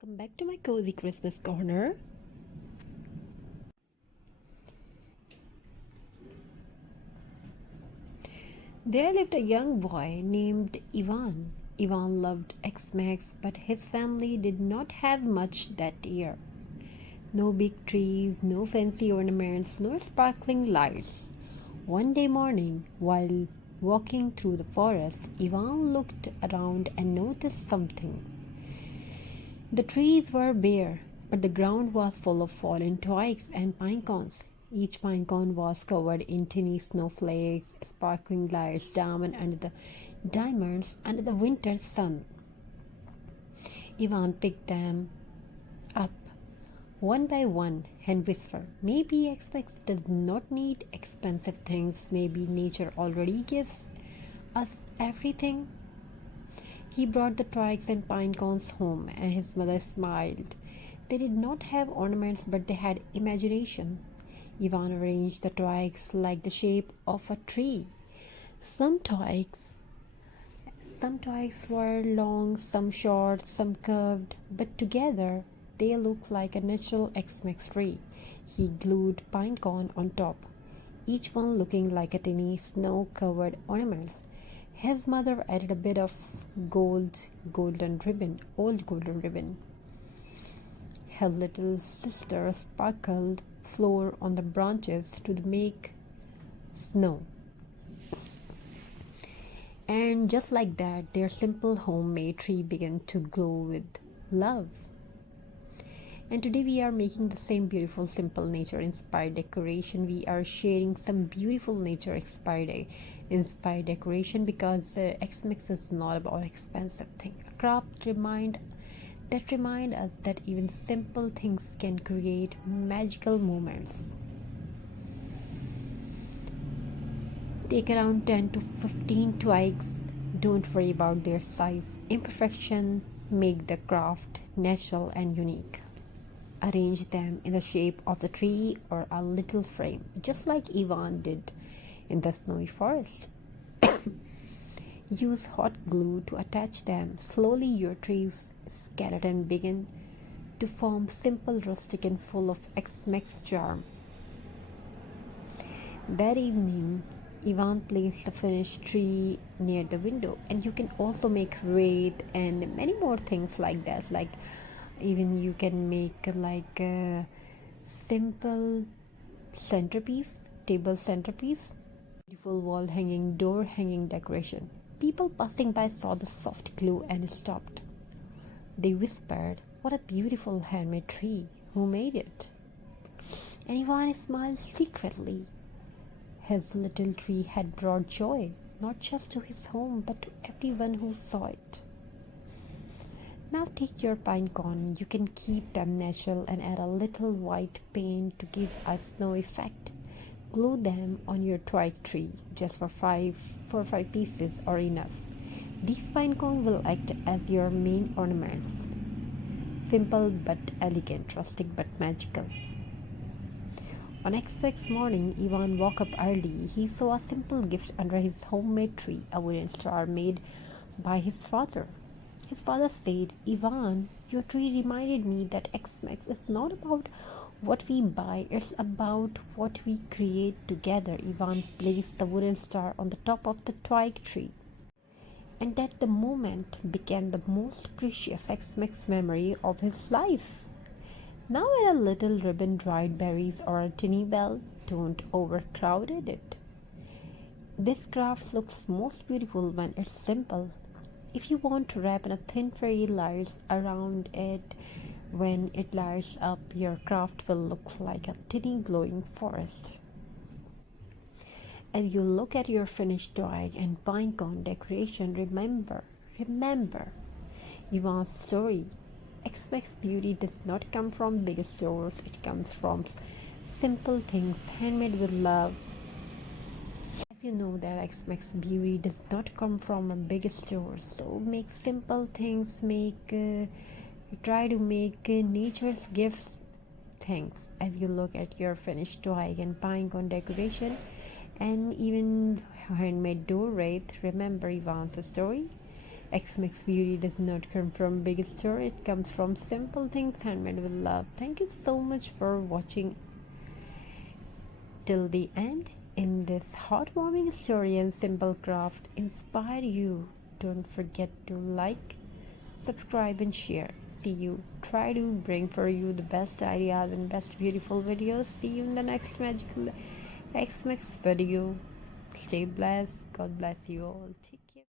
Welcome back to my cozy Christmas corner. There lived a young boy named Ivan. Ivan loved X-Max, but his family did not have much that year. No big trees, no fancy ornaments, no sparkling lights. One day morning, while walking through the forest, Ivan looked around and noticed something. The trees were bare, but the ground was full of fallen twigs and pine cones. Each pine cone was covered in tiny snowflakes, sparkling lights diamonds under the winter sun. Ivan picked them up one by one and whispered, "Maybe Xmas does not need expensive things. Maybe nature already gives us everything." He brought the twigs and pine cones home, and his mother smiled. They did not have ornaments, but they had imagination. Ivan arranged the twigs like the shape of a tree. Some twigs some twigs were long, some short, some curved, but together they looked like a natural Xmas tree. He glued pine cone on top, each one looking like a tiny snow-covered ornament. His mother added a bit of golden ribbon. His little sister sparkled flour on the branches to make snow. And just like that, their simple homemade tree began to glow with love. And today we are making the same beautiful, simple, nature-inspired decoration. We are sharing some beautiful nature-inspired decoration because Xmas is not about expensive thing. A craft remind us that even simple things can create magical moments. Take around 10 to 15 twigs. Don't worry about their size. Imperfection make the craft natural and unique. Arrange them in the shape of the tree or a little frame, just like Ivan did in the snowy forest. Use hot glue to attach them. Slowly your tree's skeleton begin to form simple, rustic and full of Xmas charm. That evening, Ivan placed the finished tree near the window, and you can also make wreath and many more things like that. Like even you can make like a simple table centerpiece, beautiful wall hanging, door hanging decoration. People passing by saw the soft glue and stopped. They whispered, "What a beautiful handmade tree! Who made it?" And Ivan smiled secretly. His little tree had brought joy, not just to his home, but to everyone who saw it. Now take your pine cone. You can keep them natural and add a little white paint to give a snow effect. Glue them on your twig tree. Just for 5 pieces or enough. These pine cones will act as your main ornaments. Simple but elegant, rustic but magical. On Xmas morning, Ivan woke up early. He saw a simple gift under his homemade tree, a wooden star made by his father. His father said, "Ivan, your tree reminded me that Xmas is not about what we buy, it's about what we create together." Ivan placed the wooden star on the top of the twig tree, and that the moment became the most precious Xmas memory of his life. Now add a little ribbon, dried berries, or a tiny bell. Don't overcrowd it. This craft looks most beautiful when it's simple. If you want to wrap in a thin fairy lights around it, when it lights up, your craft will look like a tiny glowing forest. As you look at your finished twig and pine cone decoration, remember Ivan's story. Xmas beauty does not come from big stores, it comes from simple things handmade with love. As you know that Xmas beauty does not come from a big store, so make simple things, try to make nature's gifts things. As you look at your finished twig and pine cone decoration and even handmade door wreath, remember Ivan's story. X-Mix beauty does not come from big store, it comes from simple things handmade with love. Thank you so much for watching till the end. In this heartwarming story and simple craft inspire you, don't forget to like, subscribe and share. See you. Try to bring for you the best ideas and best beautiful videos. See you in the next magical X-Mix video. Stay blessed. God bless you all.